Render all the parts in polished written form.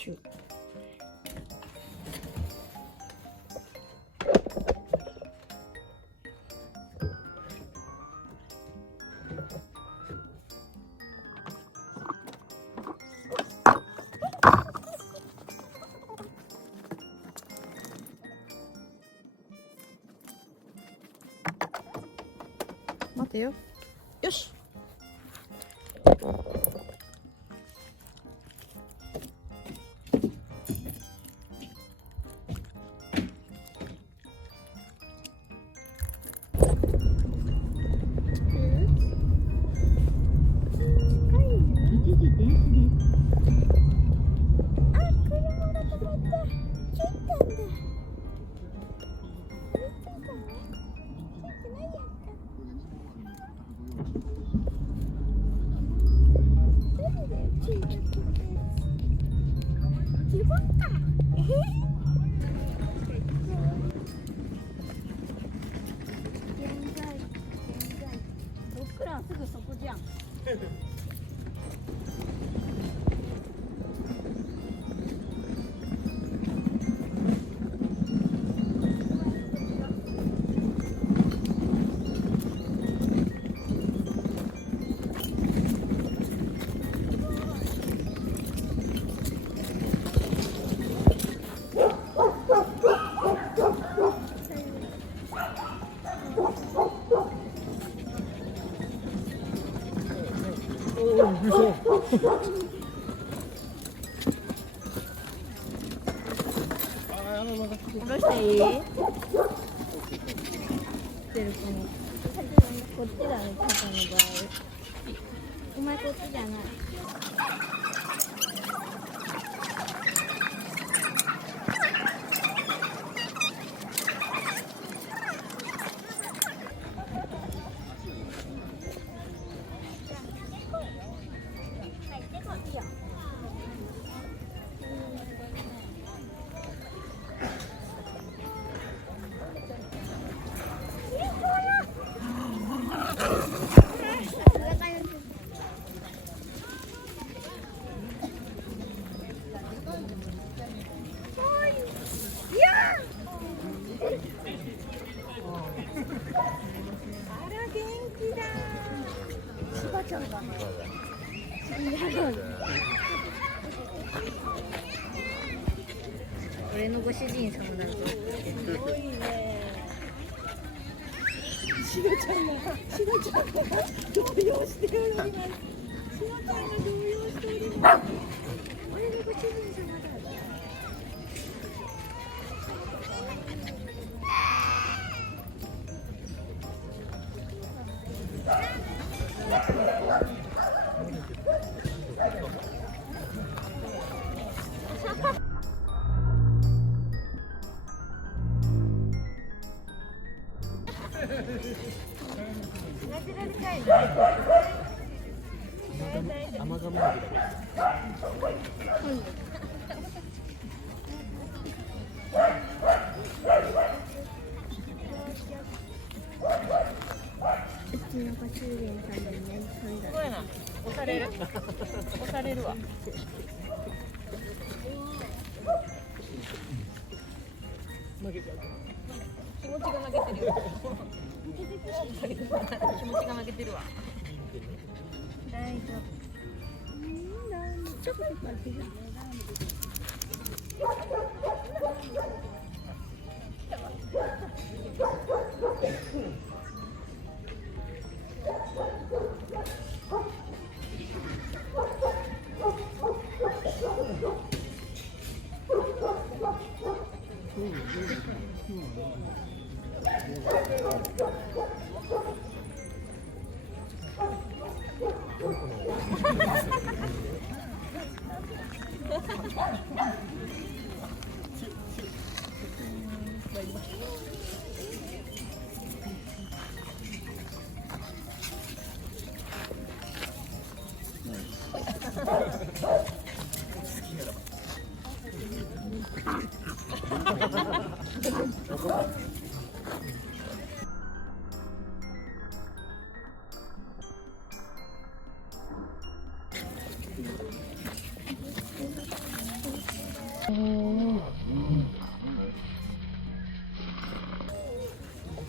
シュ。待てよ。よし。僕らすぐそこじゃん。下ろしていい？出るかも。こっちだね、肩の場合。お前こっちじゃない。俺のご主人様だぞ。すごいね。しのちゃんが動揺しております。しのちゃんが動揺しております。俺のご主人様だ。すごいな、押される。押されるわ。気持ちが負けてるよ。気持ちが負けてるわ。大丈夫。ちょっと待って。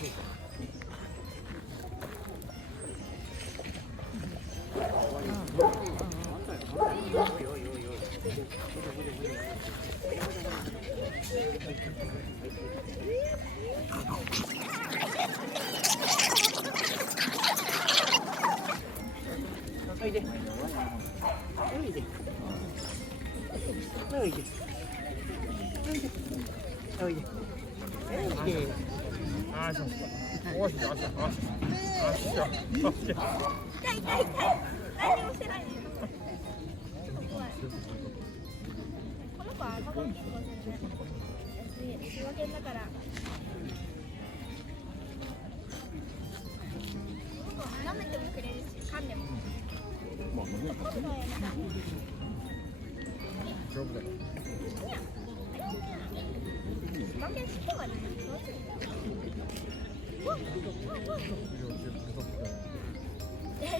おいで。おいで。おいで。おいで。おいで。あしょ。おしょ。あしょ。あしょ。痛い痛い痛い。何もしてないね。この子は赤子に育てる。仕分けだから。舐めてもくれるし、噛んでも。丈夫だよ。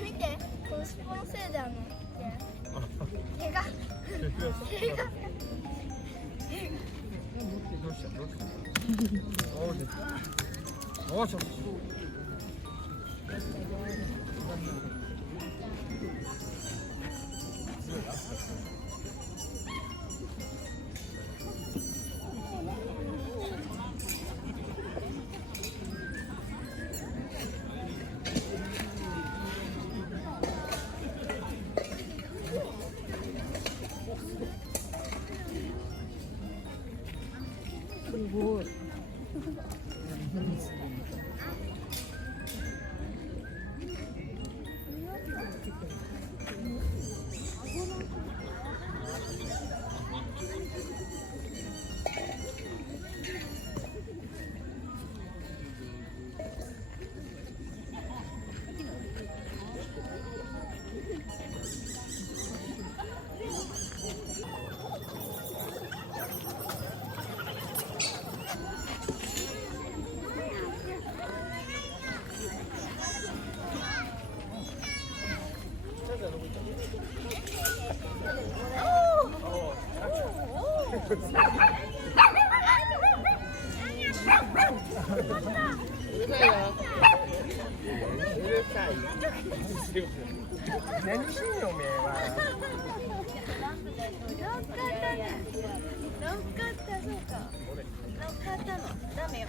見て、この尻尾のせいで毛が。どうした。おしょ。すごい。何しんよおめえは。乗っかったの。ダメよ。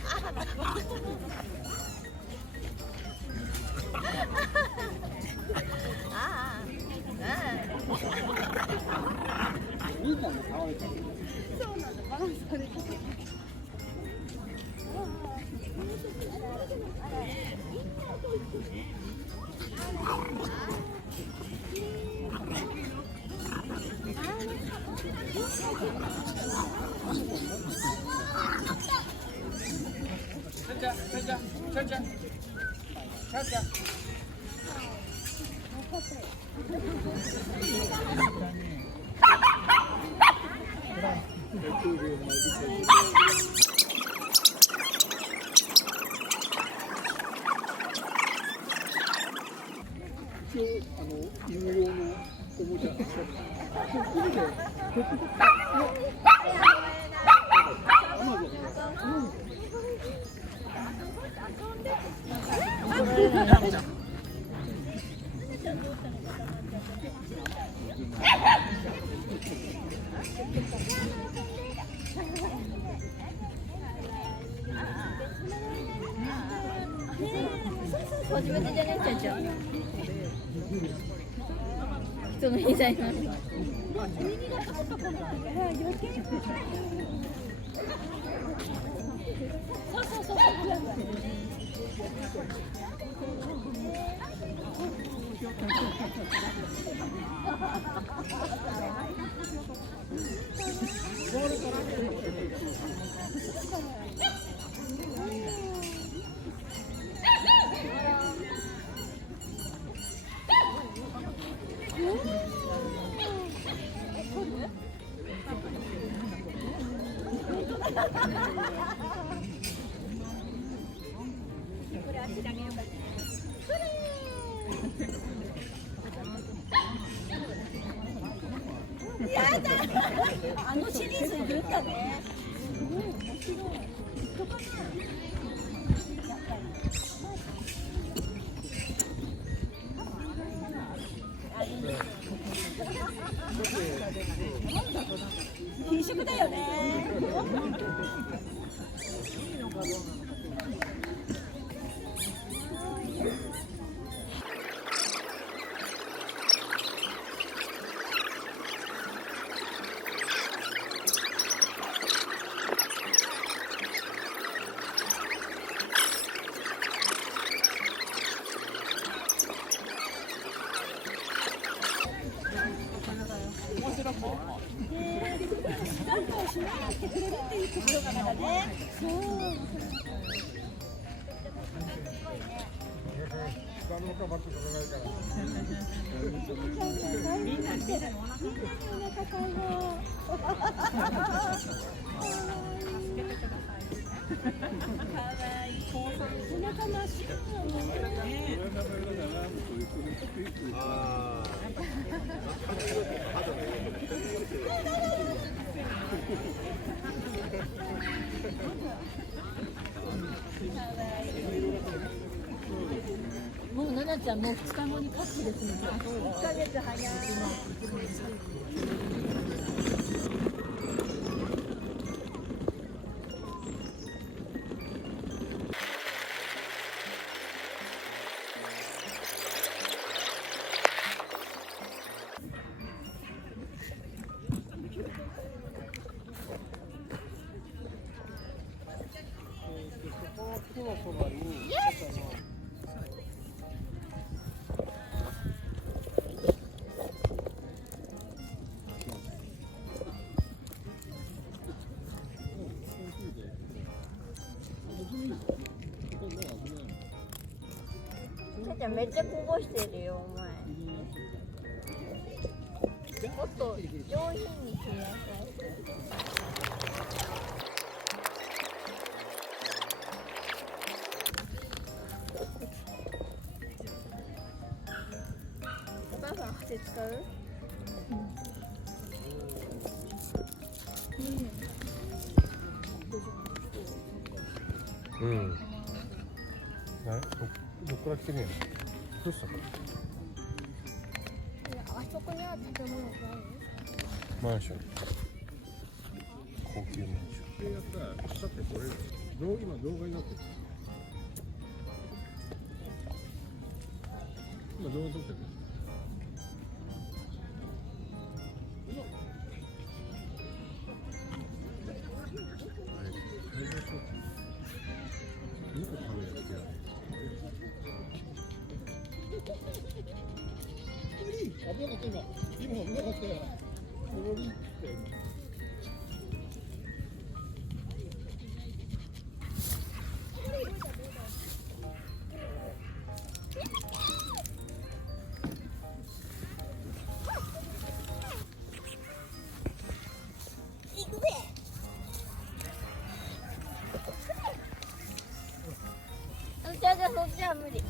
みんなも倒れた。そうなの。バランス取れてて。犬用のおもちゃ。初めてじゃねちゃん。人の膝になる。これ足だけよかった。やだ。あのシリーズいるんだね。すごい面白い。なんかをしなってくれるっていうところがまたね。そう。誰も構ってくれないから。みんなにお腹かいご。お腹真っ白もう奈々ちゃんもう2日後にカップですね。1ヶ月早い。めっちゃこぼしてるよ、お前。もっと上品にしなさい。お母さん、箸使う？うん。どっから来てるんやろ。どうしたか。あそこには建物ない。マンション。高級マンション。さてこれ今動画になってる。今動画撮ってる。そっちは無理。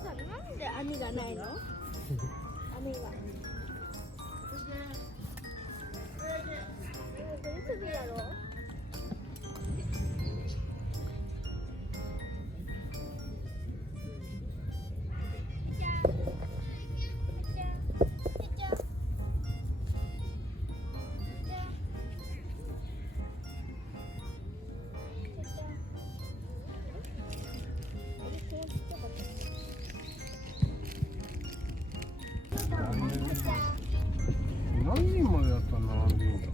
なんで網がないの？網が。手首やろ。何人までやったら並んでいいんだ。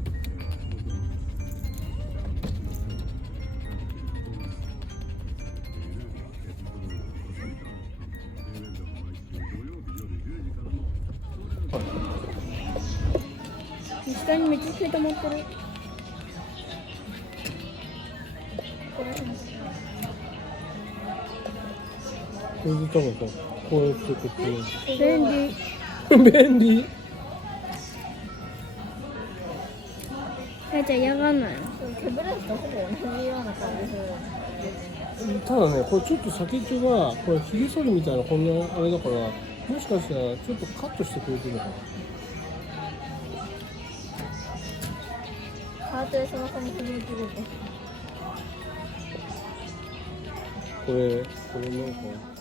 下にめっちゃ人溜まってる。水とかさ、こうやってこっち。便利。便利。じゃあ嫌がんないの？手ブラシとほぼ同じような感じする。ただね、これちょっと先っちょがこれひげ剃りみたいなこんなあれだから、もしかしたらちょっとカットしてくれてるのかな。ハートでそもそも気に入ってるんで。これなんか